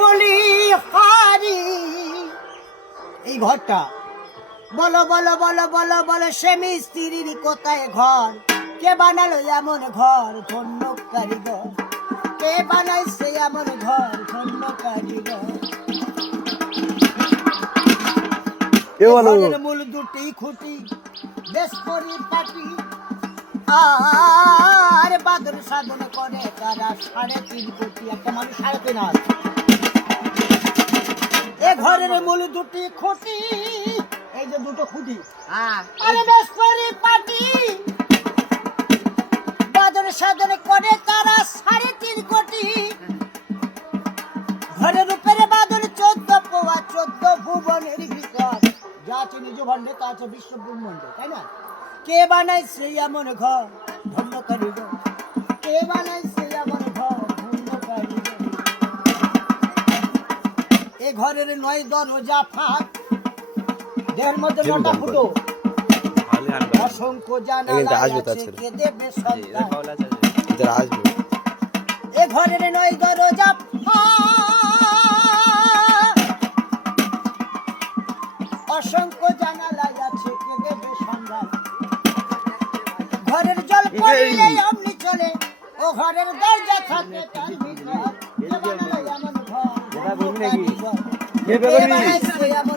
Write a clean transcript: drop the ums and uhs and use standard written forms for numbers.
বলি হারি এই ঘরটা বলো বলো বলো বলো বলো সে মিস্ত্রির কোথায় ঘর কে বানালো এমন ঘর ধন্য কারিগর কে বানাইছে এমন ঘর ধন্য কারিগর ঘরের মূল দুটি খুঁটি বেশ করি পাটি আর বাদর সাধন করে তারা 3.5 কোটি একটা মানুষ 3.5 হাত এ ঘরের মূল দুটি খুঁটি এই যে দুটো খুঁটি আরে বেশ করি পাটি বাদর সাধন করে তারা 3.5 কোটি ঘরের উপরে বাদর 14 পোয়া 14 ভুবনের ভিতর যা আছে নিজ ভান্ডে তা আছে বিশ্ব ব্রহ্মাণ্ড তাই না কে বানাইছে এমন ঘর ধন্য কারিগর কে বানাইছে এমন ঘর ধন্য কারিগর এ ঘরের 9 দরজা ফাঁক দেহের মধ্যে 9টা ফুটো অসংখ্য জানালা আছে কে দেবে সন্তান এ ঘরের 9 দরজা অসংখ্য জানালা আছে কে দেবে সন্ধান ঘরের জল পড়লে অমনি চলে ও ঘরের দরজা থাকে তার ভিতর কে বানালো এমন ঘর কে বানাইছে এমন